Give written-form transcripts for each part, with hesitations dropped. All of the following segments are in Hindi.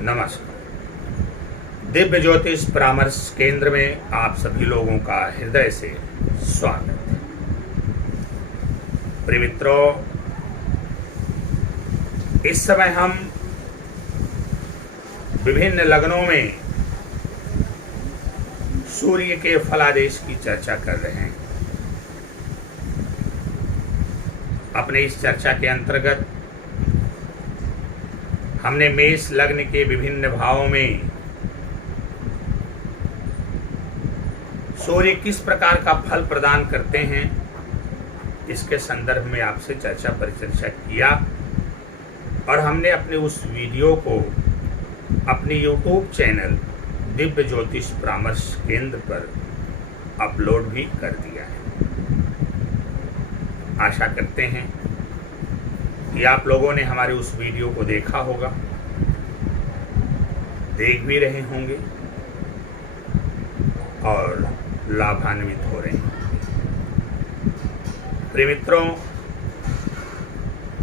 नमस्कार। दिव्य ज्योतिष परामर्श केंद्र में आप सभी लोगों का हृदय से स्वागत है। प्रिय मित्रों, इस समय हम विभिन्न लग्नों में सूर्य के फलादेश की चर्चा कर रहे हैं। अपने इस चर्चा के अंतर्गत हमने मेष लग्न के विभिन्न भावों में सूर्य किस प्रकार का फल प्रदान करते हैं, इसके संदर्भ में आपसे चर्चा परिचर्चा किया और हमने अपने उस वीडियो को अपने YouTube चैनल दिव्य ज्योतिष परामर्श केंद्र पर अपलोड भी कर दिया है। आशा करते हैं कि आप लोगों ने हमारे उस वीडियो को देखा होगा, देख भी रहे होंगे और लाभान्वित हो रहे हैं। प्रिय मित्रों,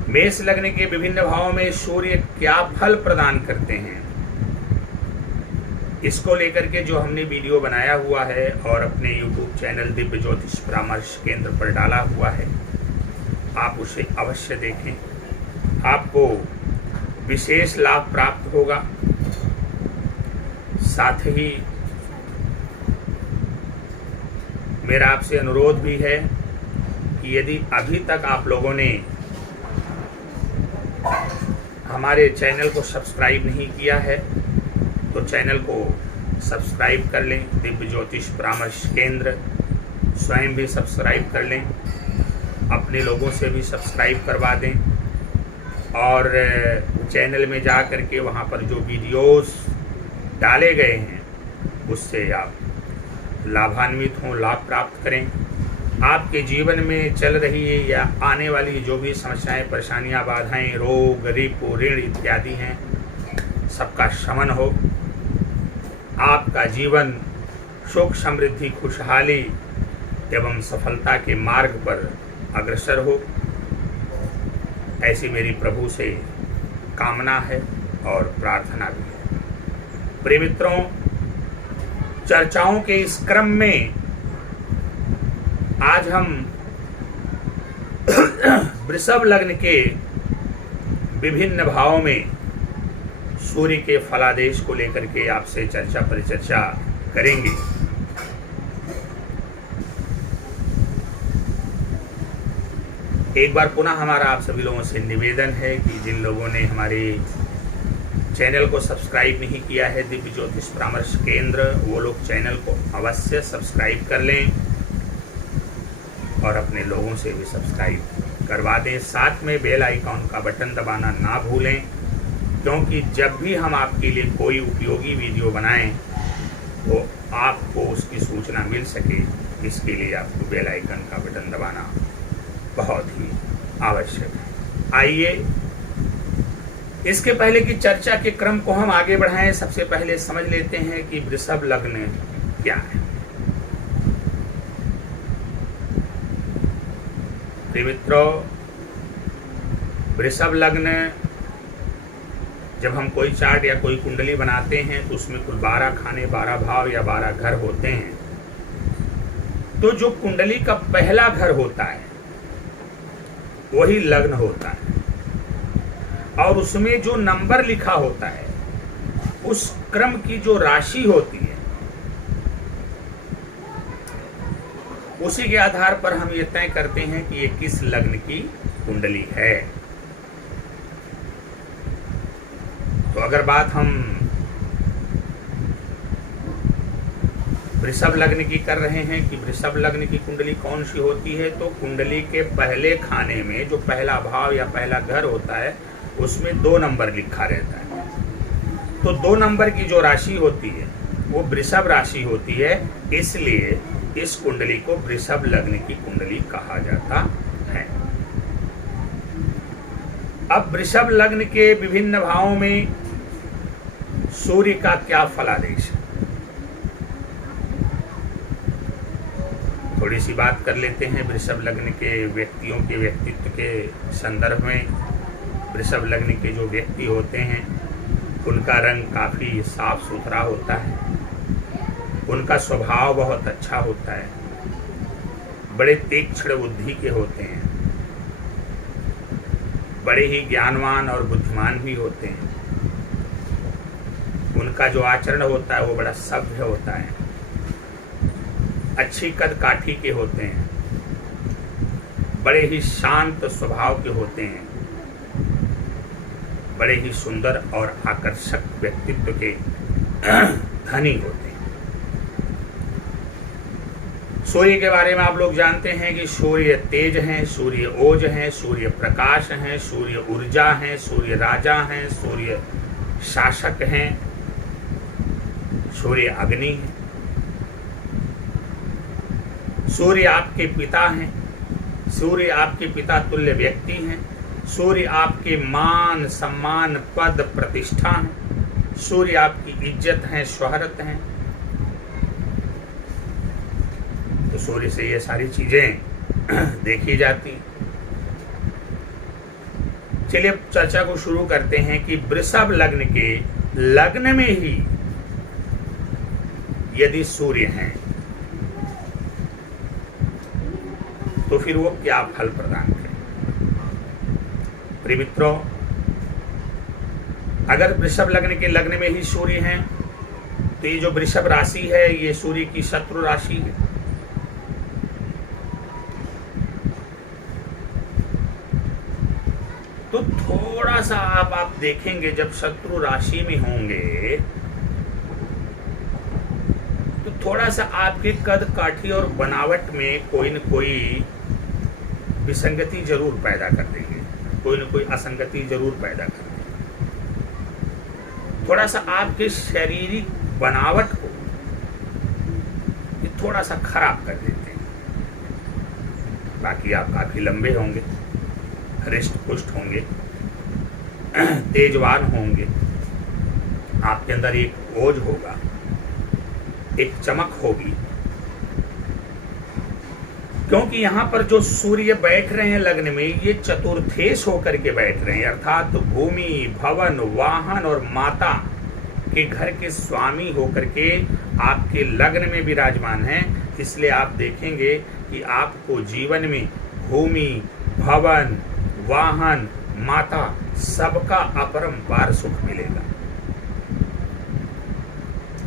मेष लग्न के विभिन्न भावों में सूर्य क्या फल प्रदान करते हैं, इसको लेकर के जो हमने वीडियो बनाया हुआ है और अपने YouTube चैनल दिव्य ज्योतिष परामर्श केंद्र पर डाला हुआ है, आप उसे अवश्य देखें। आपको विशेष लाभ प्राप्त होगा। साथ ही मेरा आपसे अनुरोध भी है कि यदि अभी तक आप लोगों ने हमारे चैनल को सब्सक्राइब नहीं किया है तो चैनल को सब्सक्राइब कर लें। दिव्य ज्योतिष परामर्श केंद्र स्वयं भी सब्सक्राइब कर लें, अपने लोगों से भी सब्सक्राइब करवा दें और चैनल में जा कर के वहाँ पर जो वीडियोस डाले गए हैं उससे आप लाभान्वित हों, लाभ प्राप्त करें। आपके जीवन में चल रही है या आने वाली जो भी समस्याएं, परेशानियां, बाधाएं, रोग, रिपु, ऋण इत्यादि हैं, सबका शमन हो। आपका जीवन सुख, समृद्धि, खुशहाली एवं सफलता के मार्ग पर अग्रसर हो, ऐसी मेरी प्रभु से कामना है और प्रार्थना भी है। प्रिय मित्रों, चर्चाओं के इस क्रम में आज हम वृषभ लग्न के विभिन्न भावों में सूर्य के फलादेश को लेकर के आपसे चर्चा परिचर्चा करेंगे। एक बार पुनः हमारा आप सभी लोगों से निवेदन है कि जिन लोगों ने हमारे चैनल को सब्सक्राइब नहीं किया है दिव्य ज्योतिष परामर्श केंद्र, वो लोग चैनल को अवश्य सब्सक्राइब कर लें और अपने लोगों से भी सब्सक्राइब करवा दें। साथ में बेल आइकॉन का बटन दबाना ना भूलें, क्योंकि जब भी हम आपके लिए कोई उपयोगी वीडियो बनाएं तो आपको उसकी सूचना मिल सके, इसके लिए आपको बेल आइकन का बटन दबाना बहुत ही आवश्यक है। आइए इसके पहले की चर्चा के क्रम को हम आगे बढ़ाएं, सबसे पहले समझ लेते हैं कि वृषभ लग्न क्या है। प्रिय मित्रों, वृषभ लग्न, जब हम कोई चार्ट या कोई कुंडली बनाते हैं तो उसमें कुल 12 खाने, 12 भाव या 12 घर होते हैं। तो जो कुंडली का पहला घर होता है वही लग्न होता है और उसमें जो नंबर लिखा होता है, उस क्रम की जो राशि होती है, उसी के आधार पर हम ये तय करते हैं कि ये किस लग्न की कुंडली है। तो अगर बात हम वृषभ लग्न की कर रहे हैं कि वृषभ लग्न की कुंडली कौन सी होती है, तो कुंडली के पहले खाने में जो पहला भाव या पहला घर होता है उसमें 2 नंबर लिखा रहता है। तो 2 नंबर की जो राशि होती है वो वृषभ राशि होती है, इसलिए इस कुंडली को वृषभ लग्न की कुंडली कहा जाता है। अब वृषभ लग्न के विभिन्न भावों में सूर्य का क्या फलादेश है, थोड़ी सी बात कर लेते हैं वृषभ लग्न के व्यक्तियों के व्यक्तित्व के संदर्भ में। वृषभ लग्न के जो व्यक्ति होते हैं उनका रंग काफ़ी साफ सुथरा होता है, उनका स्वभाव बहुत अच्छा होता है, बड़े तीक्ष्ण बुद्धि के होते हैं, बड़े ही ज्ञानवान और बुद्धिमान भी होते हैं। उनका जो आचरण होता है वो बड़ा सभ्य होता है, अच्छी कद काठी के होते हैं, बड़े ही शांत स्वभाव के होते हैं, बड़े ही सुंदर और आकर्षक व्यक्तित्व के धनी होते हैं। सूर्य के बारे में आप लोग जानते हैं कि सूर्य तेज हैं, सूर्य ओज हैं, सूर्य प्रकाश हैं, सूर्य ऊर्जा हैं, सूर्य राजा हैं, सूर्य शासक हैं, सूर्य अग्नि है। सूर्य आपके पिता हैं, सूर्य आपके पिता तुल्य व्यक्ति हैं, सूर्य आपके मान सम्मान पद प्रतिष्ठा हैं, सूर्य आपकी इज्जत है, शोहरत हैं। तो सूर्य से ये सारी चीजें देखी जाती। चलिए अब चर्चा को शुरू करते हैं कि वृषभ लग्न के लग्न में ही यदि सूर्य हैं तो फिर वो क्या फल प्रदान करें। प्रिय मित्रों, अगर वृषभ लग्न के लग्न में ही सूर्य हैं तो ये जो वृषभ राशि है ये सूर्य की शत्रु राशि है। तो थोड़ा सा आप देखेंगे जब शत्रु राशि में होंगे तो थोड़ा सा आपके कद काठी और बनावट में कोई न कोई विसंगति जरूर पैदा कर देंगे, कोई न कोई असंगति जरूर पैदा कर देंगे। थोड़ा सा आपके शारीरिक बनावट को ये थोड़ा सा खराब कर देते हैं। बाकी आप काफी लंबे होंगे, हृष्ट पुष्ट होंगे, तेजवान होंगे, आपके अंदर एक ओज होगा, एक चमक होगी, क्योंकि यहां पर जो सूर्य बैठ रहे हैं लग्न में ये चतुर्थेश होकर के बैठ रहे हैं, अर्थात भूमि भवन वाहन और माता के घर के स्वामी होकर के आपके लग्न में विराजमान हैं। इसलिए आप देखेंगे कि आपको जीवन में भूमि भवन वाहन माता सबका अपरंपार सुख मिलेगा।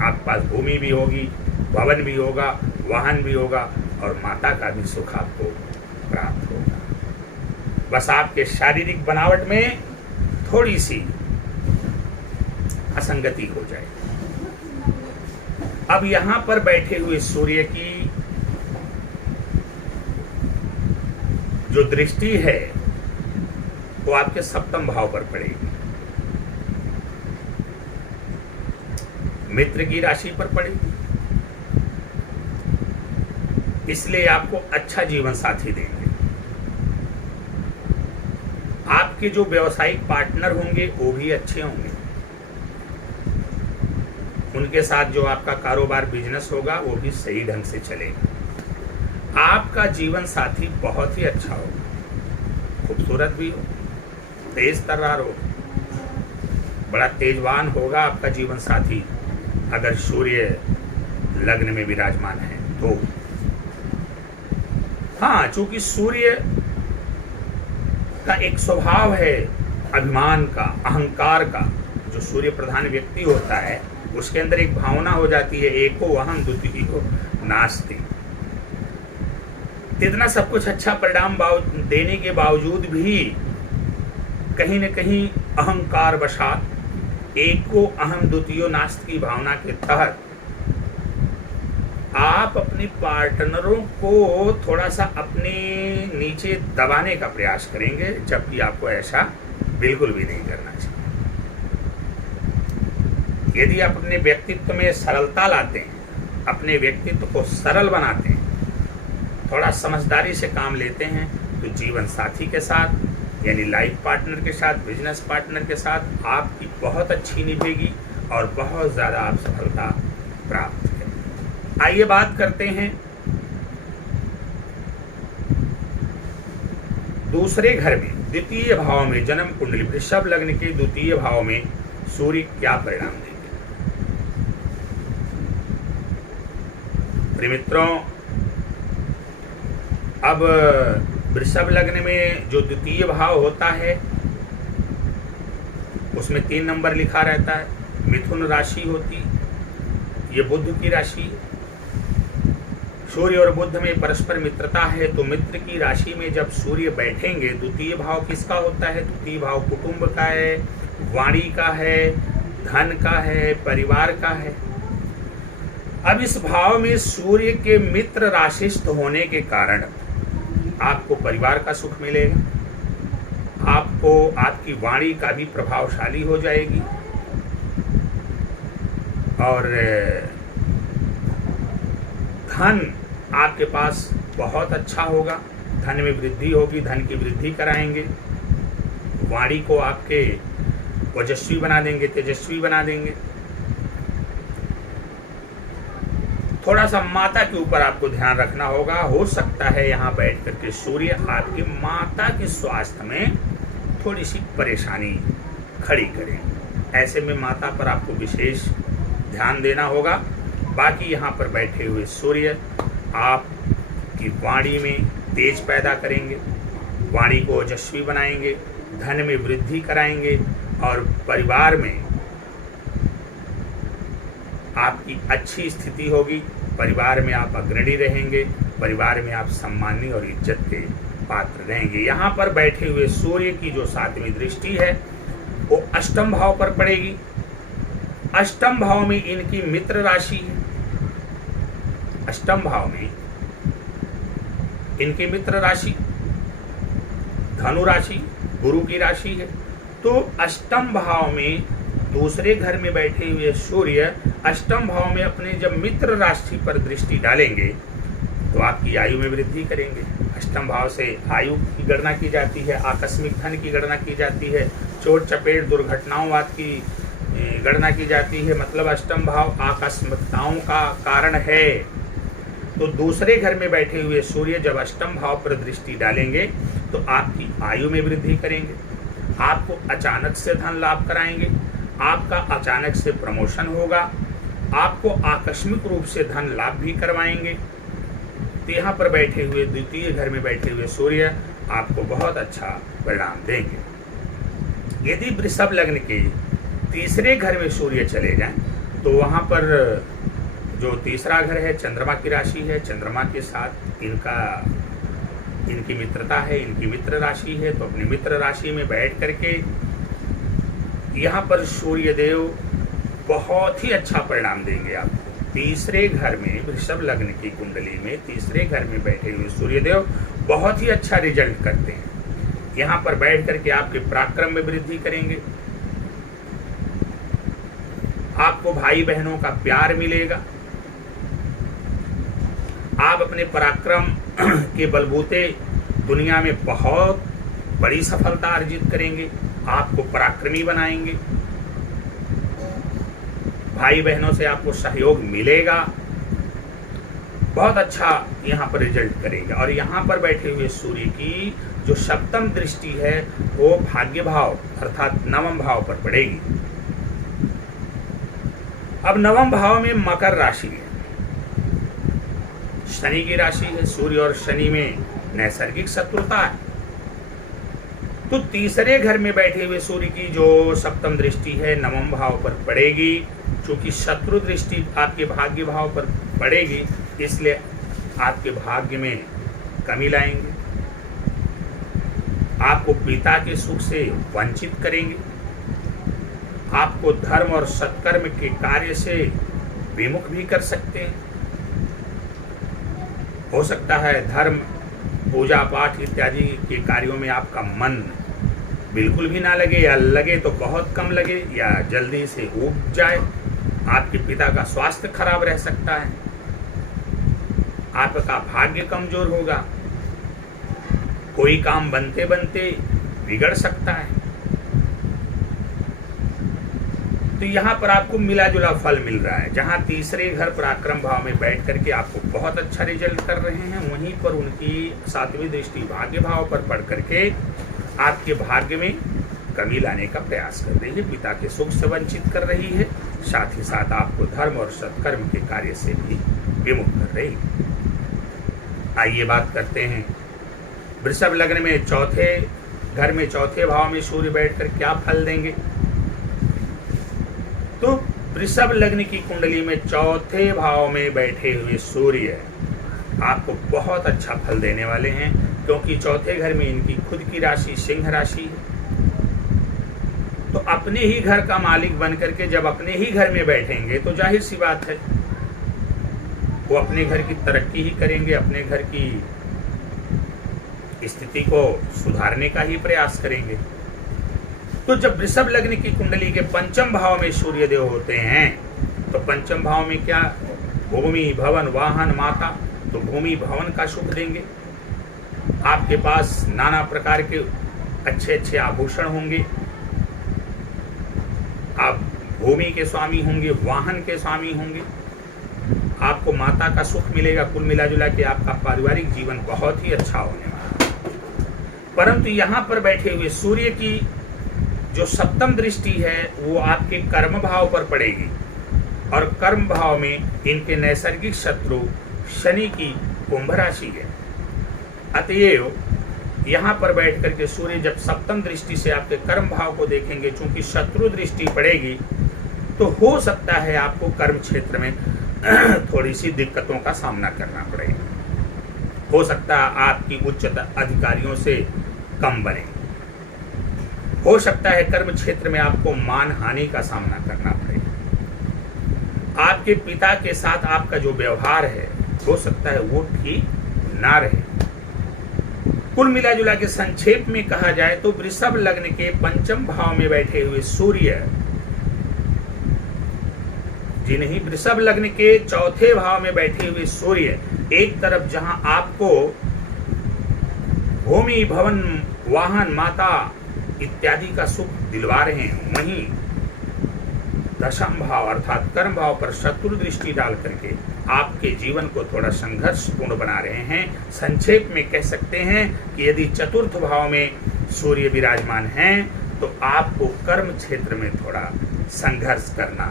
आपके पास भूमि भी होगी, भवन भी होगा, वाहन भी होगा और माता का भी सुख आपको प्राप्त होगा। बस आपके शारीरिक बनावट में थोड़ी सी असंगति हो जाए। अब यहां पर बैठे हुए सूर्य की जो दृष्टि है वो आपके सप्तम भाव पर पड़ेगी, मित्र की राशि पर पड़ेगी। इसलिए आपको अच्छा जीवन साथी देंगे। आपके जो व्यावसायिक पार्टनर होंगे वो भी अच्छे होंगे, उनके साथ जो आपका कारोबार बिजनेस होगा वो भी सही ढंग से चलेगा। आपका जीवन साथी बहुत ही अच्छा होगा, खूबसूरत भी हो, तेज तर्रार हो, बड़ा तेजवान होगा आपका जीवन साथी अगर सूर्य लग्न में विराजमान है तो। हाँ, चूंकि सूर्य का एक स्वभाव है अभिमान का, अहंकार का। जो सूर्य प्रधान व्यक्ति होता है उसके अंदर एक भावना हो जाती है, एको अहम द्वितीयो नास्ति। इतना सब कुछ अच्छा परिणाम देने के बावजूद भी कहीं न कहीं अहंकार वशात एको अहम द्वितीयो नास्ति की भावना के तहत आप अपने पार्टनरों को थोड़ा सा अपने नीचे दबाने का प्रयास करेंगे, जबकि आपको ऐसा बिल्कुल भी नहीं करना चाहिए। यदि आप अपने व्यक्तित्व में सरलता लाते हैं, अपने व्यक्तित्व को सरल बनाते हैं, थोड़ा समझदारी से काम लेते हैं, तो जीवन साथी के साथ यानी लाइफ पार्टनर के साथ, बिजनेस पार्टनर के साथ आपकी बहुत अच्छी निभेगी और बहुत ज़्यादा आप सफलता प्राप्त करेंगे। आइए बात करते हैं दूसरे घर में, द्वितीय भाव में जन्म कुंडली, वृषभ लग्न के द्वितीय भाव में सूर्य क्या परिणाम देंगे। प्रिय मित्रों, अब वृषभ लग्न में जो द्वितीय भाव होता है उसमें 3 नंबर लिखा रहता है। मिथुन राशि होती, ये बुध की राशि। सूर्य और बुध में परस्पर मित्रता है, तो मित्र की राशि में जब सूर्य बैठेंगे, द्वितीय भाव किसका होता है? द्वितीय भाव कुटुंब का है, वाणी का है, धन का है, परिवार का है। अब इस भाव में सूर्य के मित्र राशिस्थ होने के कारण आपको परिवार का सुख मिलेगा, आपको आपकी वाणी का भी प्रभावशाली हो जाएगी और धन आपके पास बहुत अच्छा होगा, धन में वृद्धि होगी, धन की वृद्धि कराएंगे, वाणी को आपके ओजस्वी बना देंगे, तेजस्वी बना देंगे। थोड़ा सा माता के ऊपर आपको ध्यान रखना होगा। हो सकता है यहाँ बैठ करके सूर्य आपकी माता के स्वास्थ्य में थोड़ी सी परेशानी खड़ी करें, ऐसे में माता पर आपको विशेष ध्यान देना होगा। बाकी यहाँ पर बैठे हुए सूर्य आपकी वाणी में तेज पैदा करेंगे, वाणी को ओजस्वी बनाएंगे, धन में वृद्धि कराएंगे और परिवार में आपकी अच्छी स्थिति होगी, परिवार में आप अग्रणी रहेंगे, परिवार में आप सम्मानी और इज्जत के पात्र रहेंगे। यहाँ पर बैठे हुए सूर्य की जो 7वीं दृष्टि है वो अष्टम भाव पर पड़ेगी। अष्टम भाव में इनकी मित्र राशि है, अष्टम भाव में इनकी मित्र राशि धनु राशि गुरु की राशि है। तो अष्टम भाव में दूसरे घर में बैठे हुए सूर्य अष्टम भाव में अपने जब मित्र राशि पर दृष्टि डालेंगे तो आपकी आयु में वृद्धि करेंगे। अष्टम भाव से आयु की गणना की जाती है, आकस्मिक धन की गणना की जाती है, चोट चपेट दुर्घटनाओं आदि की गणना की जाती है। मतलब अष्टम भाव आकस्मिकताओं का कारण है। तो दूसरे घर में बैठे हुए सूर्य जब अष्टम भाव पर दृष्टि डालेंगे तो आपकी आयु में वृद्धि करेंगे, आपको अचानक से धन लाभ कराएंगे, आपका अचानक से प्रमोशन होगा, आपको आकस्मिक रूप से धन लाभ भी करवाएंगे। तो यहाँ पर बैठे हुए द्वितीय घर में बैठे हुए सूर्य आपको बहुत अच्छा परिणाम देंगे। यदि वृषभ लग्न के तीसरे घर में सूर्य चले जाएं तो वहाँ पर जो तीसरा घर है चंद्रमा की राशि है, चंद्रमा के साथ इनकी मित्रता है, इनकी मित्र राशि है। तो अपनी मित्र राशि में बैठ करके यहाँ पर सूर्य देव बहुत ही अच्छा परिणाम देंगे आपको। तीसरे घर में वृषभ लग्न की कुंडली में तीसरे घर में बैठे हुए सूर्य देव बहुत ही अच्छा रिजल्ट करते हैं। यहाँ पर बैठ करके आपके पराक्रम में वृद्धि करेंगे, आपको भाई बहनों का प्यार मिलेगा, आप अपने पराक्रम के बलबूते दुनिया में बहुत बड़ी सफलता अर्जित करेंगे, आपको पराक्रमी बनाएंगे, भाई बहनों से आपको सहयोग मिलेगा, बहुत अच्छा यहाँ पर रिजल्ट करेंगे। और यहाँ पर बैठे हुए सूर्य की जो सप्तम दृष्टि है वो भाग्य भाव अर्थात नवम भाव पर पड़ेगी। अब नवम भाव में मकर राशि है, शनि की राशि है, सूर्य और शनि में नैसर्गिक शत्रुता है। तो तीसरे घर में बैठे हुए सूर्य की जो सप्तम दृष्टि है नवम भाव पर पड़ेगी। चूंकि शत्रु दृष्टि आपके भाग्य भाव पर पड़ेगी इसलिए आपके भाग्य में कमी लाएंगे, आपको पिता के सुख से वंचित करेंगे, आपको धर्म और सत्कर्म के कार्य से विमुख भी कर सकते हैं। हो सकता है धर्म पूजा पाठ इत्यादि के कार्यों में आपका मन बिल्कुल भी ना लगे या लगे तो बहुत कम लगे या जल्दी से ऊब जाए, आपके पिता का स्वास्थ्य खराब रह सकता है, आपका भाग्य कमजोर होगा, कोई काम बनते बनते बिगड़ सकता है। तो यहाँ पर आपको मिला जुला फल मिल रहा है। जहाँ तीसरे घर पराक्रम भाव में बैठ करके आपको बहुत अच्छा रिजल्ट कर रहे हैं, वहीं पर उनकी 7वीं दृष्टि भाग्य भाव पर पड़ करके आपके भाग्य में कमी लाने का प्रयास कर रही है, पिता के सुख से वंचित कर रही है, साथ ही साथ आपको धर्म और सत्कर्म के कार्य से भी विमुख कर रही है। आइए बात करते हैं वृषभ लग्न में चौथे घर में चौथे भाव में सूर्य बैठकर क्या फल देंगे। तो वृषभ लग्न की कुंडली में चौथे भाव में बैठे हुए सूर्य आपको बहुत अच्छा फल देने वाले हैं, क्योंकि चौथे घर में इनकी खुद की राशि सिंह राशि है। तो अपने ही घर का मालिक बनकर के जब अपने ही घर में बैठेंगे तो जाहिर सी बात है वो अपने घर की तरक्की ही करेंगे, अपने घर की स्थिति को सुधारने का ही प्रयास करेंगे। तो जब वृषभ लग्न की कुंडली के पंचम भाव में सूर्यदेव होते हैं तो पंचम भाव में क्या, भूमि भवन वाहन माता, तो भूमि भवन का सुख देंगे। आपके पास नाना प्रकार के अच्छे अच्छे आभूषण होंगे, आप भूमि के स्वामी होंगे, वाहन के स्वामी होंगे, आपको माता का सुख मिलेगा। कुल मिला जुला के आपका पारिवारिक जीवन बहुत ही अच्छा होने वाला है। परंतु यहाँ पर बैठे हुए सूर्य की जो सप्तम दृष्टि है वो आपके कर्म भाव पर पड़ेगी, और कर्म भाव में इनके नैसर्गिक शत्रु शनि की कुंभ राशि है। अतएव यहाँ पर बैठ करके सूर्य जब सप्तम दृष्टि से आपके कर्म भाव को देखेंगे, चूंकि शत्रु दृष्टि पड़ेगी तो हो सकता है आपको कर्म क्षेत्र में थोड़ी सी दिक्कतों का सामना करना पड़ेगा। हो सकता है आपकी उच्च अधिकारियों से कम बने, हो सकता है कर्म क्षेत्र में आपको मान हानि का सामना करना पड़ेगा। आपके पिता के साथ आपका जो व्यवहार है हो सकता है वो ठीक ना रहे। कुल मिला जुला के संक्षेप में कहा जाए तो वृषभ लग्न के पंचम भाव में बैठे हुए सूर्य, जिन्हीं वृषभ लग्न के चौथे भाव में बैठे हुए सूर्य एक तरफ जहां आपको भूमि भवन वाहन माता इत्यादि का सुख दिलवा रहे हैं, वहीं दशम भाव अर्थात कर्म भाव पर शत्रु दृष्टि डाल करके आपके जीवन को थोड़ा संघर्षपूर्ण बना रहे हैं। संक्षेप में कह सकते हैं कि यदि चतुर्थ भाव में सूर्य विराजमान हैं तो आपको कर्म क्षेत्र में थोड़ा संघर्ष करना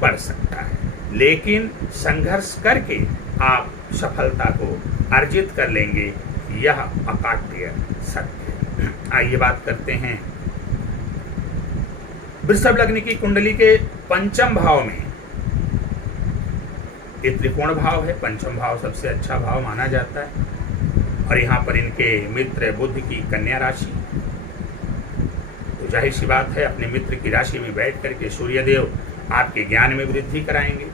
पड़ सकता है, लेकिन संघर्ष करके आप सफलता को अर्जित कर लेंगे, यह अकाट्य सत्य है। आइए बात करते हैं वृषभ लग्न की कुंडली के पंचम भाव में। ये त्रिकोण भाव है, पंचम भाव सबसे अच्छा भाव माना जाता है, और यहाँ पर इनके मित्र बुध की कन्या राशि, तो जाहिर सी बात है अपने मित्र की राशि में बैठ करके सूर्यदेव आपके ज्ञान में वृद्धि कराएंगे,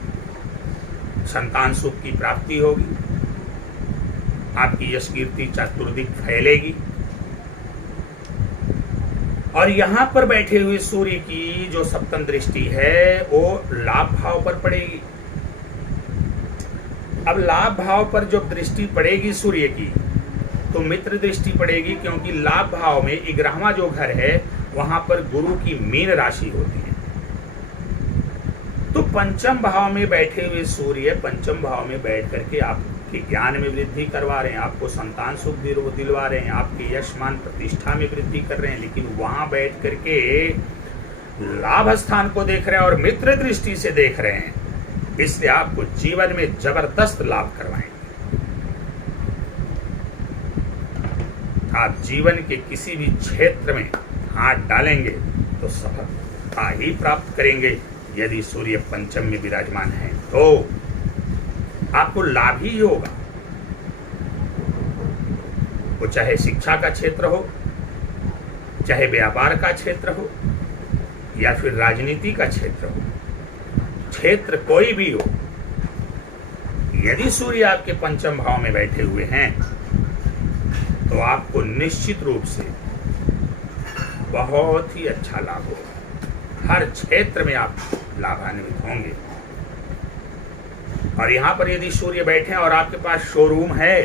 संतान सुख की प्राप्ति होगी, आपकी यश कीर्ति चतुर्दिक फैलेगी। और यहाँ पर बैठे हुए सूर्य की जो सप्तम दृष्टि है वो लाभ भाव पर पड़ेगी। अब लाभ भाव पर जो दृष्टि पड़ेगी सूर्य की तो मित्र दृष्टि पड़ेगी, क्योंकि लाभ भाव में 11वां जो घर है वहां पर गुरु की मीन राशि होती है। तो पंचम भाव में बैठे हुए सूर्य पंचम भाव में बैठ करके आपके ज्ञान में वृद्धि करवा रहे हैं, आपको संतान सुख दिलवा रहे हैं, आपके यश मान प्रतिष्ठा में वृद्धि कर रहे हैं, लेकिन वहां बैठ करके लाभ स्थान को देख रहे हैं और मित्र दृष्टि से देख रहे हैं, इसलिए आपको जीवन में जबरदस्त लाभ करवाएंगे। आप जीवन के किसी भी क्षेत्र में हाथ डालेंगे तो सफलता ही प्राप्त करेंगे। यदि सूर्य पंचम में विराजमान है तो आपको लाभ ही होगा, वो चाहे शिक्षा का क्षेत्र हो, चाहे व्यापार का क्षेत्र हो, या फिर राजनीति का क्षेत्र हो, क्षेत्र कोई भी हो, यदि सूर्य आपके पंचम भाव में बैठे हुए हैं तो आपको निश्चित रूप से बहुत ही अच्छा लाभ होगा। हर क्षेत्र में आप लाभान्वित होंगे। और यहाँ पर यदि सूर्य बैठे और आपके पास शोरूम है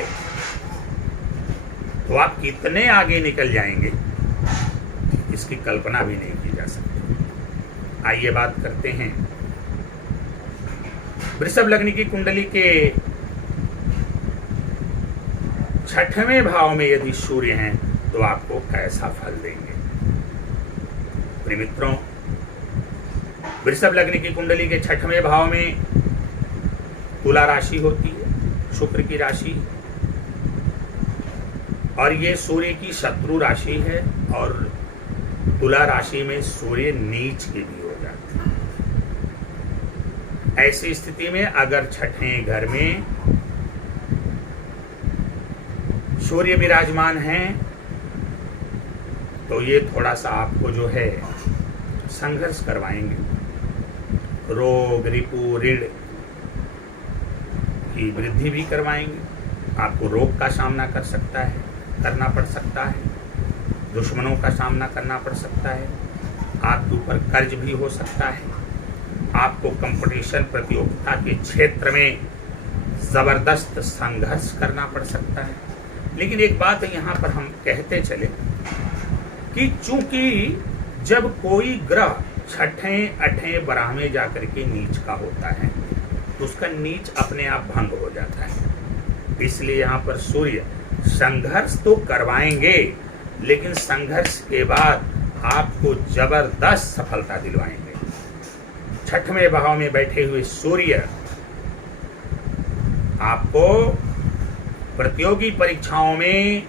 तो आप कितने आगे निकल जाएंगे इसकी कल्पना भी नहीं की जा सकती। आइए बात करते हैं वृषभ लग्न की कुंडली के छठवें भाव में यदि सूर्य हैं तो आपको कैसा फल देंगे। अपने मित्रों, वृषभ लग्न की कुंडली के 6वें भाव में तुला राशि होती है, शुक्र की राशि, और ये सूर्य की शत्रु राशि है, और तुला राशि में सूर्य नीच के भी हो जाते हैं। ऐसी स्थिति में अगर 6ठे घर में सूर्य विराजमान है तो ये थोड़ा सा आपको जो है संघर्ष करवाएंगे। रोग, रिपु, ऋण की वृद्धि भी करवाएंगे। आपको रोग का सामना करना पड़ सकता है, दुश्मनों का सामना करना पड़ सकता है, आपके ऊपर कर्ज भी हो सकता है, आपको कंपटीशन प्रतियोगिता के क्षेत्र में जबरदस्त संघर्ष करना पड़ सकता है। लेकिन एक बात यहाँ पर हम कहते चले कि चूंकि जब कोई ग्रह 6ठे 8ठे 12वें जाकर के नीच का होता है तो उसका नीच अपने आप भंग हो जाता है। इसलिए यहाँ पर सूर्य संघर्ष तो करवाएंगे, लेकिन संघर्ष के बाद आपको जबरदस्त सफलता दिलवाएंगे। 6वें भाव में बैठे हुए सूर्य आपको प्रतियोगी परीक्षाओं में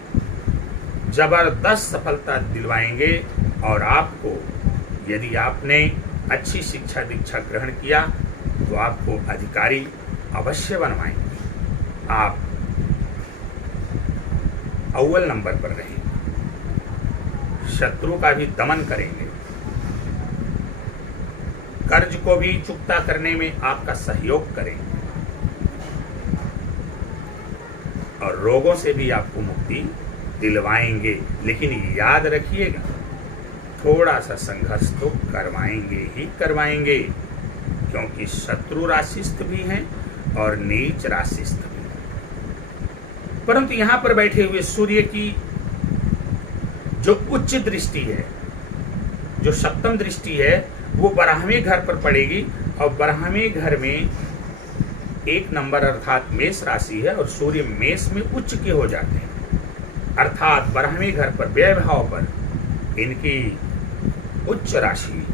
जबरदस्त सफलता दिलवाएंगे, और आपको यदि आपने अच्छी शिक्षा दीक्षा ग्रहण किया तो आपको अधिकारी अवश्य बनवाएंगे। आप अव्वल नंबर पर रहेंगे, शत्रु का भी दमन करेंगे, कर्ज को भी चुकता करने में आपका सहयोग करेंगे, और रोगों से भी आपको मुक्ति दिलवाएंगे। लेकिन याद रखिएगा, थोड़ा सा संघर्ष तो करवाएंगे, क्योंकि शत्रु राशिस्थ भी हैं और नीच राशिस्थ भी हैं। परंतु यहां पर बैठे हुए सूर्य की जो उच्च दृष्टि है, जो सप्तम दृष्टि है, वो 12वें घर पर पड़ेगी, और 12वें घर में 1 नंबर अर्थात मेष राशि है, और सूर्य मेष में उच्च के हो जाते हैं। अर्थात 12वें घर पर, व्यय भाव पर इनकी उच्च राशि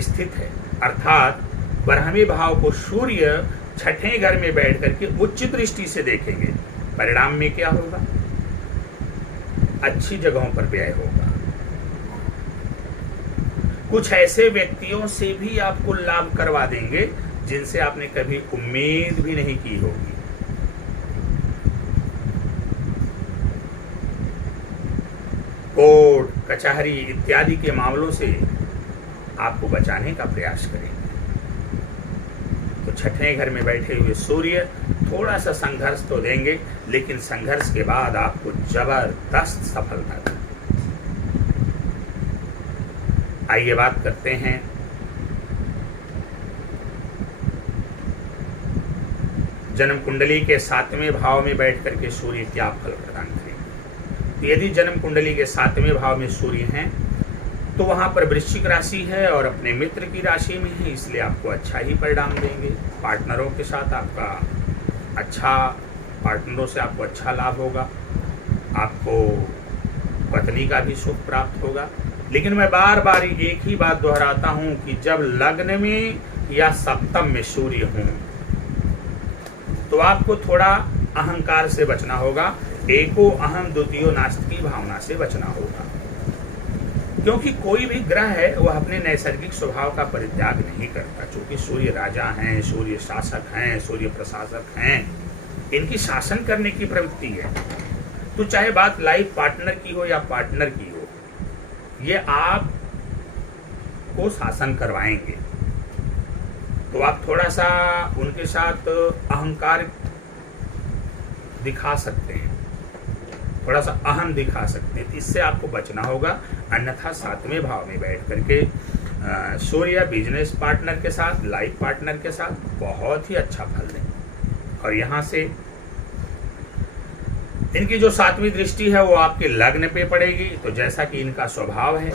स्थित है। अर्थात 12वें भाव को सूर्य 6ठे घर में बैठ करके उच्च दृष्टि से देखेंगे। परिणाम में क्या होगा? अच्छी जगहों पर व्यय होगा। कुछ ऐसे व्यक्तियों से भी आपको लाभ करवा देंगे जिनसे आपने कभी उम्मीद भी नहीं की होगी। कोर्ट, कचहरी इत्यादि के मामलों से आपको बचाने का प्रयास करेंगे। तो 6ठे घर में बैठे हुए सूर्य थोड़ा सा संघर्ष तो देंगे, लेकिन संघर्ष के बाद आपको जबरदस्त सफलता देंगे। आइए बात करते हैं जन्म कुंडली के 7वें भाव में बैठ करके सूर्य क्या फल प्रदान करेंगे। तो यदि जन्म कुंडली के 7वें भाव में सूर्य हैं तो वहां पर वृश्चिक राशि है और अपने मित्र की राशि में है, इसलिए आपको अच्छा ही परिणाम देंगे। पार्टनरों के साथ पार्टनरों से आपको अच्छा लाभ होगा, आपको पत्नी का भी सुख प्राप्त होगा। लेकिन मैं बार बार एक ही बात दोहराता हूं कि जब लग्न में या सप्तम में सूर्य हों तो आपको थोड़ा अहंकार से बचना होगा, एको अहम द्वितीयो नास्ति की भावना से बचना होगा। क्योंकि कोई भी ग्रह है वह अपने नैसर्गिक स्वभाव का परित्याग नहीं करता। क्योंकि सूर्य राजा हैं, सूर्य शासक हैं, सूर्य प्रशासक हैं, इनकी शासन करने की प्रवृत्ति है। तो चाहे बात लाइफ पार्टनर की हो या पार्टनर की हो, ये आप को शासन करवाएंगे। तो आप थोड़ा सा उनके साथ अहंकार दिखा सकते हैं, थोड़ा सा अहम दिखा सकते हैं, इससे आपको बचना होगा। अन्यथा 7वें भाव में बैठ करके सूर्य बिजनेस पार्टनर के साथ, लाइफ पार्टनर के साथ बहुत ही अच्छा फल दें। और यहाँ से इनकी जो 7वीं दृष्टि है वो आपके लग्न पे पड़ेगी। तो जैसा कि इनका स्वभाव है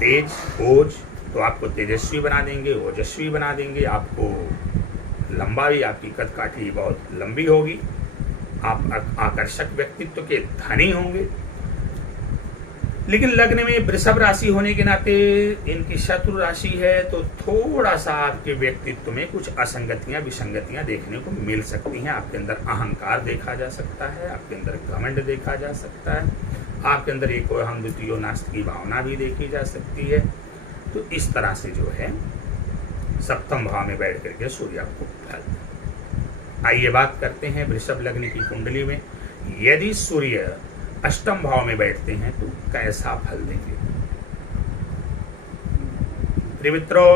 तेज, ओज, तो आपको तेजस्वी बना देंगे, ओजस्वी बना देंगे, आपको लंबा भी, आपकी कद काठी बहुत लंबी होगी, आप आकर्षक व्यक्तित्व के धनी होंगे। लेकिन लग्न में वृषभ राशि होने के नाते इनकी शत्रु राशि है, तो थोड़ा सा आपके व्यक्तित्व में कुछ असंगतियां विसंगतियां देखने को मिल सकती हैं। आपके अंदर अहंकार देखा जा सकता है, आपके अंदर घमंड देखा जा सकता है, आपके अंदर एक हम द्वितीय नास्ति की भावना भी देखी जा सकती है। तो इस तरह से जो है सप्तम भाव में बैठ करके सूर्य आपको फल। आइए बात करते हैं वृषभ लग्न की कुंडली में यदि सूर्य अष्टम भाव में बैठते हैं तो कैसा फल देंगे। प्रिय मित्रों,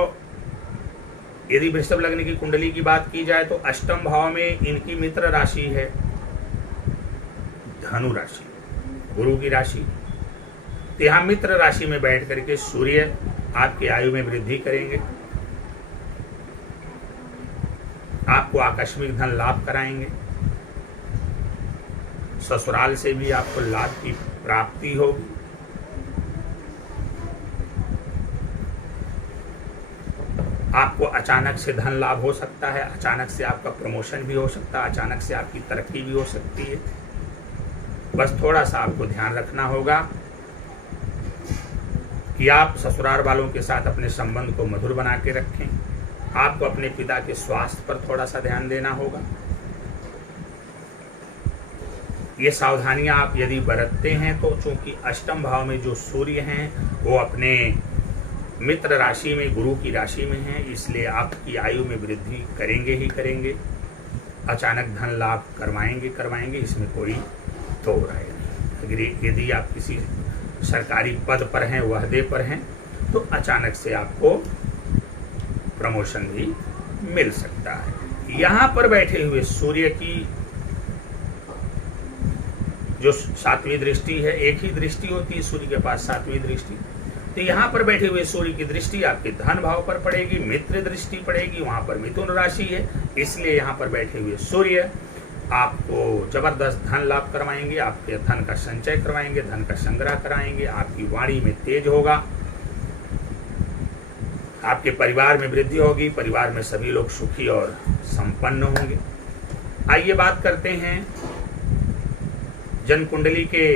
यदि वृषभ लग्न की कुंडली की बात की जाए तो अष्टम भाव में इनकी मित्र राशि है धनु राशि, गुरु की राशि। तो यहां मित्र राशि में बैठ करके सूर्य आपकी आयु में वृद्धि करेंगे, आपको आकस्मिक धन लाभ कराएंगे, ससुराल से भी आपको लाभ की प्राप्ति होगी। आपको अचानक से धन लाभ हो सकता है, अचानक से आपका प्रमोशन भी हो सकता है, अचानक से आपकी तरक्की भी हो सकती है। बस थोड़ा सा आपको ध्यान रखना होगा कि आप ससुराल वालों के साथ अपने संबंध को मधुर बना के रखें। आपको अपने पिता के स्वास्थ्य पर थोड़ा सा ध्यान देना होगा। ये सावधानियां आप यदि बरतते हैं तो चूंकि अष्टम भाव में जो सूर्य हैं वो अपने मित्र राशि में गुरु की राशि में हैं, इसलिए आपकी आयु में वृद्धि करेंगे ही करेंगे। अचानक धन लाभ करवाएंगे, इसमें कोई दो राय नहीं। यदि आप किसी सरकारी पद पर हैं, वहदे पर हैं, तो अचानक से आपको प्रमोशन भी मिल सकता है। यहाँ पर बैठे हुए सूर्य की जो सातवीं दृष्टि है, एक ही दृष्टि होती है सूर्य के पास, सातवीं दृष्टि। तो यहाँ पर बैठे हुए सूर्य की दृष्टि आपके धन भाव पर पड़ेगी, मित्र दृष्टि पड़ेगी, वहां पर मिथुन राशि है, इसलिए यहाँ पर बैठे हुए सूर्य आपको जबरदस्त धन लाभ करवाएंगे, आपके धन का संचय करवाएंगे, धन का संग्रह कराएंगे, आपकी वाणी में तेज होगा, आपके परिवार में वृद्धि होगी, परिवार में सभी लोग सुखी और संपन्न होंगे। आइए बात करते हैं जन कुंडली के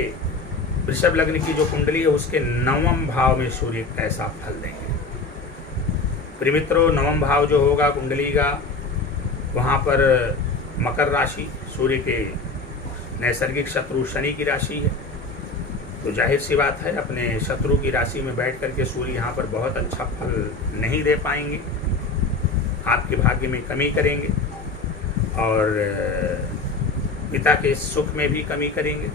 वृषभ लग्न की जो कुंडली है उसके नवम भाव में सूर्य कैसा फल देंगे। प्रिय मित्रों, नवम भाव जो होगा कुंडली का, वहां पर मकर राशि, सूर्य के नैसर्गिक शत्रु शनि की राशि है। तो जाहिर सी बात है अपने शत्रु की राशि में बैठ करके सूर्य यहाँ पर बहुत अच्छा फल नहीं दे पाएंगे, आपके भाग्य में कमी करेंगे और पिता के सुख में भी कमी करेंगे।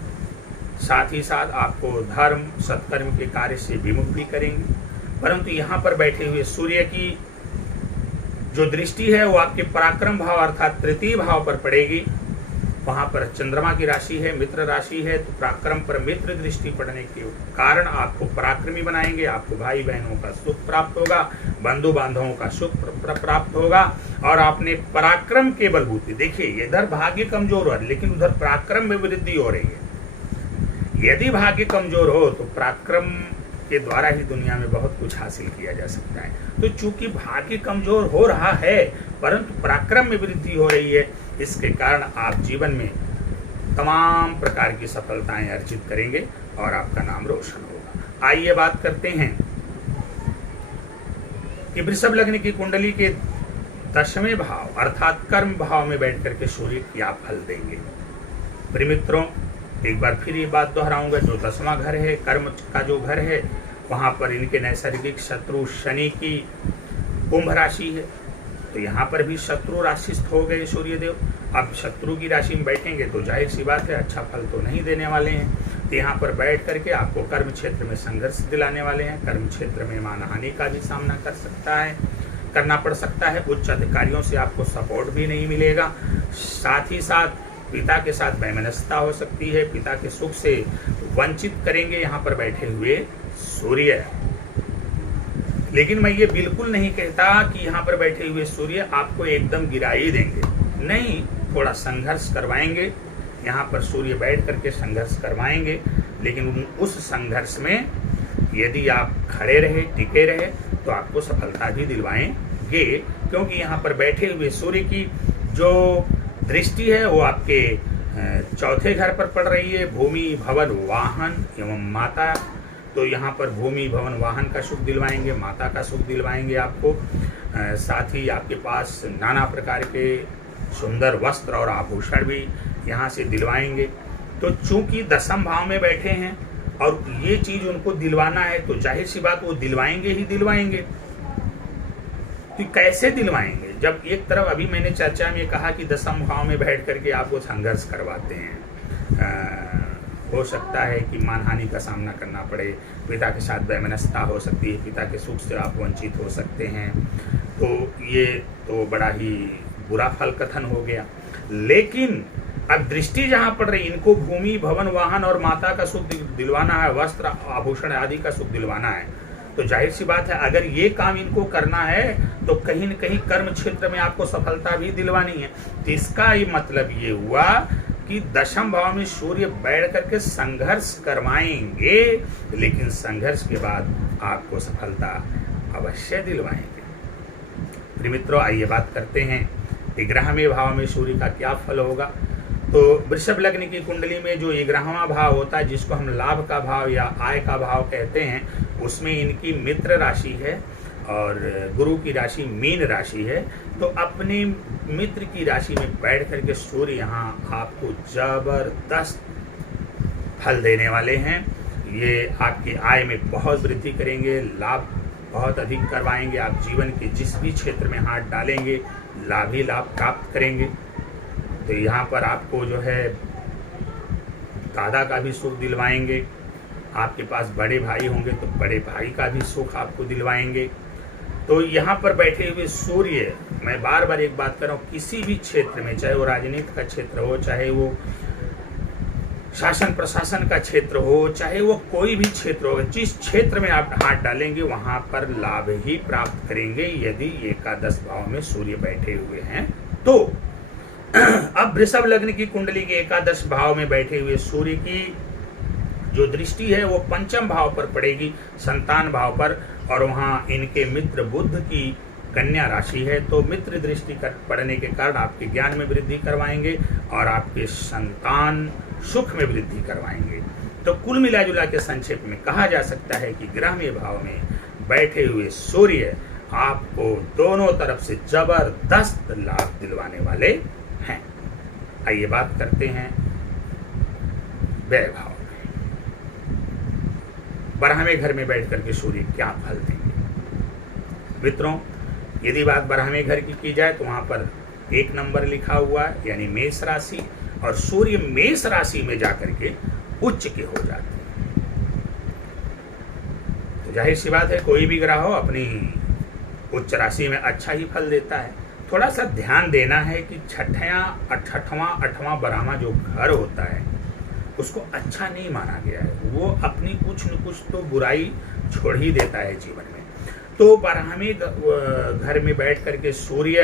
साथ ही साथ आपको धर्म सत्कर्म के कार्य से विमुख भी करेंगे। परंतु यहाँ पर बैठे हुए सूर्य की जो दृष्टि है वो आपके पराक्रम भाव अर्थात तृतीय भाव पर पड़ेगी। वहां पर चंद्रमा की राशि है, मित्र राशि है, तो पराक्रम पर मित्र दृष्टि पड़ने के कारण आपको पराक्रमी बनाएंगे, आपको भाई बहनों का सुख प्राप्त होगा, बंधु बांधवों का सुख प्राप्त होगा और आपने पराक्रम के बलबूते, देखिए इधर भाग्य कमजोर हो लेकिन उधर पराक्रम में वृद्धि हो रही है। यदि भाग्य कमजोर हो तो पराक्रम के द्वारा ही दुनिया में बहुत कुछ हासिल किया जा सकता है। तो चूंकि भाग्य कमजोर हो रहा है परंतु पराक्रम में वृद्धि हो रही है, इसके कारण आप जीवन में तमाम प्रकार की सफलताएं अर्जित करेंगे और आपका नाम रोशन होगा। आइए बात करते हैं कि वृषभ लग्न की कुंडली के 10वें भाव अर्थात कर्म भाव में बैठ करके सूर्य क्या फल देंगे। प्रिय मित्रों, एक बार फिर ये बात दोहराऊंगा, जो 10वां घर है, कर्म का जो घर है, वहां पर इनके नैसर्गिक शत्रु शनि की कुंभ राशि है। तो यहाँ पर भी शत्रु राशिस्थ हो गए सूर्यदेव। अब शत्रु की राशि में बैठेंगे तो जाहिर सी बात है अच्छा फल तो नहीं देने वाले हैं। तो यहाँ पर बैठ करके आपको कर्म क्षेत्र में संघर्ष दिलाने वाले हैं, कर्म क्षेत्र में मानहानि का भी सामना करना पड़ सकता है। उच्च अधिकारियों से आपको सपोर्ट भी नहीं मिलेगा। साथ ही साथ पिता के साथ वैमनस्यता हो सकती है, पिता के सुख से वंचित करेंगे यहाँ पर बैठे हुए सूर्य। लेकिन मैं ये बिल्कुल नहीं कहता कि यहाँ पर बैठे हुए सूर्य आपको एकदम गिरा ही देंगे, नहीं, थोड़ा संघर्ष करवाएंगे। यहाँ पर सूर्य बैठ करके संघर्ष करवाएंगे, लेकिन उस संघर्ष में यदि आप खड़े रहे, टिके रहे तो आपको सफलता भी दिलवाएंगे, क्योंकि यहाँ पर बैठे हुए सूर्य की जो दृष्टि है वो आपके चौथे घर पर पड़ रही है, भूमि भवन वाहन एवं माता। तो यहाँ पर भूमि भवन वाहन का सुख दिलवाएंगे, माता का सुख दिलवाएंगे आपको। साथ ही आपके पास नाना प्रकार के सुंदर वस्त्र और आभूषण भी यहाँ से दिलवाएंगे। तो चूंकि दशम भाव में बैठे हैं और ये चीज उनको दिलवाना है, तो जाहिर सी बात वो दिलवाएंगे ही दिलवाएंगे। तो कैसे दिलवाएंगे? जब एक तरफ अभी मैंने चर्चा में कहा कि दशम भाव में बैठ करके आपको संघर्ष करवाते हैं, हो सकता है कि मानहानि का सामना करना पड़े, पिता के साथ वैमनस्यता हो सकती है, पिता के सुख से आप वंचित हो सकते हैं। तो ये तो बड़ा ही बुरा फल कथन हो गया। लेकिन अब दृष्टि जहां पड़ रही, इनको भूमि भवन वाहन और माता का सुख दिलवाना है, वस्त्र आभूषण आदि का सुख दिलवाना है, तो जाहिर सी बात है अगर ये काम इनको करना है तो कहीं न कहीं कर्म क्षेत्र में आपको सफलता भी दिलवानी है। तो इसका ये मतलब ये हुआ कि दशम भाव में सूर्य बैठ करके संघर्ष करवाएंगे, लेकिन संघर्ष के बाद आपको सफलता अवश्य दिलवाएंगे। प्रिय मित्रों, आइए बात करते हैं 11वें भाव में सूर्य का क्या फल होगा। तो वृषभ लग्न की कुंडली में जो 11वां भाव होता है, जिसको हम लाभ का भाव या आय का भाव कहते हैं, उसमें इनकी मित्र राशि है और गुरु की राशि मीन राशि है। तो अपने मित्र की राशि में बैठ करके सूर्य यहाँ आपको जबरदस्त फल देने वाले हैं। ये आपकी आय में बहुत वृद्धि करेंगे, लाभ बहुत अधिक करवाएंगे। आप जीवन के जिस भी क्षेत्र में हाथ डालेंगे लाभ ही लाभ प्राप्त करेंगे। तो यहाँ पर आपको जो है दादा का भी सुख दिलवाएंगे। आपके पास बड़े भाई होंगे तो बड़े भाई का भी सुख आपको दिलवाएंगे। तो यहाँ पर बैठे हुए सूर्य, मैं बार बार एक बात कर रहा हूँ, किसी भी क्षेत्र में, चाहे वो राजनीति का क्षेत्र हो, चाहे वो शासन प्रशासन का क्षेत्र हो, चाहे वो कोई भी क्षेत्र हो, जिस क्षेत्र में आप हाथ डालेंगे वहां पर लाभ ही प्राप्त करेंगे यदि एकादश भाव में सूर्य बैठे हुए हैं। तो अब वृषभ लग्न की कुंडली के एकादश भाव में बैठे हुए सूर्य की जो दृष्टि है वो पंचम भाव पर पड़ेगी, संतान भाव पर, और वहाँ इनके मित्र बुध की कन्या राशि है। तो मित्र दृष्टि पड़ने के कारण आपके ज्ञान में वृद्धि करवाएंगे और आपके संतान सुख में वृद्धि करवाएंगे। तो कुल मिला जुला के संक्षेप में कहा जा सकता है कि 11वें भाव में बैठे हुए सूर्य आपको दोनों तरफ से जबरदस्त लाभ दिलवाने वाले हैं। आइए बात करते हैं व्यय भाव में। 12वें घर में बैठ करके सूर्य क्या फल देंगे। मित्रों, यदि बात 12वें घर की जाए तो वहां पर 1 नंबर लिखा हुआ है, यानी मेष राशि, और सूर्य मेष राशि में जाकर के उच्च के हो जाते हैं। तो जाहिर सी बात है कोई भी ग्रह हो अपनी उच्च राशि में अच्छा ही फल देता है। थोड़ा सा ध्यान देना है कि छठवां 8वां 12वां जो घर होता है उसको अच्छा नहीं माना गया है, वो अपनी कुछ न कुछ तो बुराई छोड़ ही देता है जीवन में। तो 12वें घर में बैठ करके सूर्य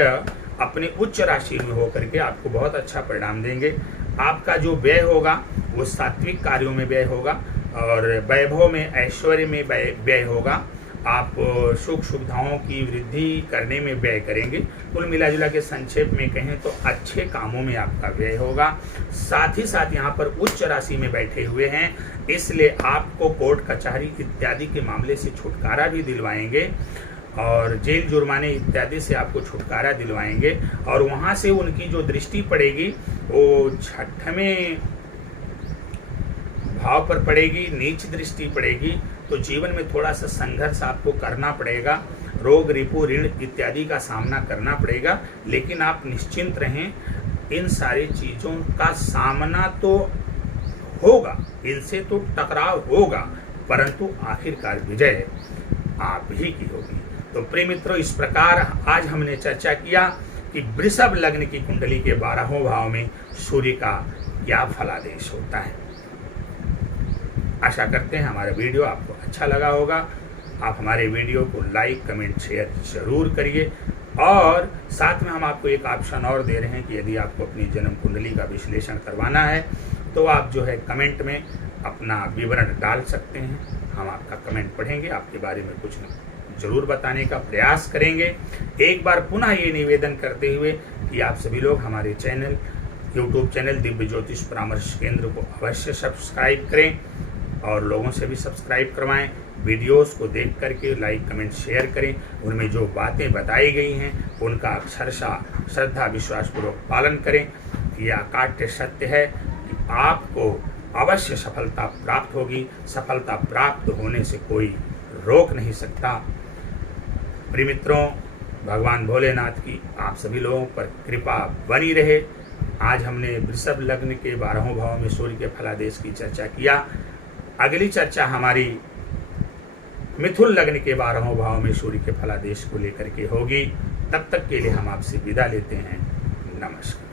अपने उच्च राशि में होकर के आपको बहुत अच्छा परिणाम देंगे। आपका जो व्यय होगा वो सात्विक कार्यों में व्यय होगा और वैभव में, ऐश्वर्य में व्यय होगा। आप सुख सुविधाओं की वृद्धि करने में व्यय करेंगे। कुल मिला जुला के संक्षेप में कहें तो अच्छे कामों में आपका व्यय होगा। साथ ही साथ यहाँ पर उच्च राशि में बैठे हुए हैं, इसलिए आपको कोर्ट कचहरी इत्यादि के मामले से छुटकारा भी दिलवाएंगे और जेल जुर्माने इत्यादि से आपको छुटकारा दिलवाएंगे। और वहाँ से उनकी जो दृष्टि पड़ेगी वो 6वें भाव पर पड़ेगी, नीच दृष्टि पड़ेगी। तो जीवन में थोड़ा सा संघर्ष आपको करना पड़ेगा, रोग रिपु ऋण इत्यादि का सामना करना पड़ेगा, लेकिन आप निश्चिंत रहें, इन सारी चीज़ों का सामना तो होगा, इनसे तो टकराव होगा, परंतु आखिरकार विजय आप ही की होगी। तो प्रिय मित्रों, इस प्रकार आज हमने चर्चा किया कि वृषभ लग्न की कुंडली के 12वें भाव में सूर्य का क्या फलादेश होता है। आशा करते हैं हमारा वीडियो आपको अच्छा लगा होगा। आप हमारे वीडियो को लाइक, कमेंट, शेयर जरूर करिए। और साथ में हम आपको एक ऑप्शन और दे रहे हैं कि यदि आपको अपनी जन्म कुंडली का विश्लेषण करवाना है तो आप जो है कमेंट में अपना विवरण डाल सकते हैं। हम आपका कमेंट पढ़ेंगे, आपके बारे में कुछ जरूर बताने का प्रयास करेंगे। एक बार पुनः ये निवेदन करते हुए कि आप सभी लोग हमारे चैनल, यूट्यूब चैनल दिव्य ज्योतिष परामर्श केंद्र को अवश्य सब्सक्राइब करें और लोगों से भी सब्सक्राइब करवाएं। वीडियोस को देख करके लाइक कमेंट शेयर करें। उनमें जो बातें बताई गई हैं उनका अक्षरशः श्रद्धा विश्वासपूर्वक पालन करें। यह अकाट्य सत्य है कि आपको अवश्य सफलता प्राप्त होगी। सफलता प्राप्त होने से कोई रोक नहीं सकता। प्रिय मित्रों, भगवान भोलेनाथ की आप सभी लोगों पर कृपा बनी रहे। आज हमने वृषभ लग्न के 12वें भाव में सूर्य के फलादेश की चर्चा किया। अगली चर्चा हमारी मिथुन लग्न के 12वें भाव में सूर्य के फलादेश को लेकर के होगी। तब तक के लिए हम आपसे विदा लेते हैं। नमस्कार।